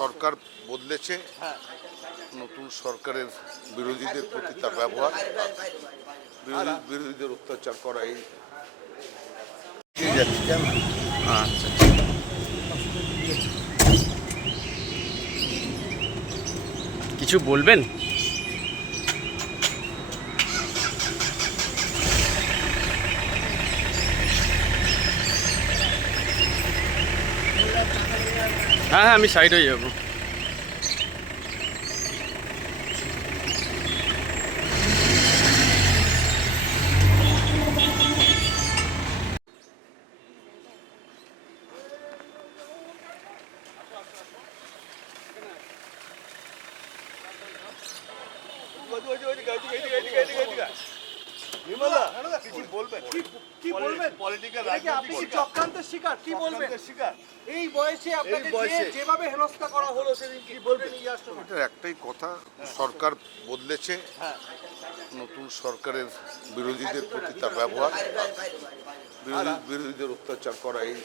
সরকার বদলেছে, নতুন সরকারের বিরোধীদের প্রতি তার ব্যবহার, বিরোধীদের অত্যাচার করা, এই আচ্ছা। কিছু বলবেন? হ্যাঁ হ্যাঁ, আমি সাইড হয়ে যাবো। চক্রান্তের শিকার কি বলবেন? এই বয়সে আপনাকে যেভাবে হেনস্থা করা হলো সেদিন কি বলবেন? এটার একটাই কথা, সরকার বদলেছে, নতুন সরকারের বিরোধীদের প্রতি তার ব্যবহার, বিরোধীদের অত্যাচার করা, এই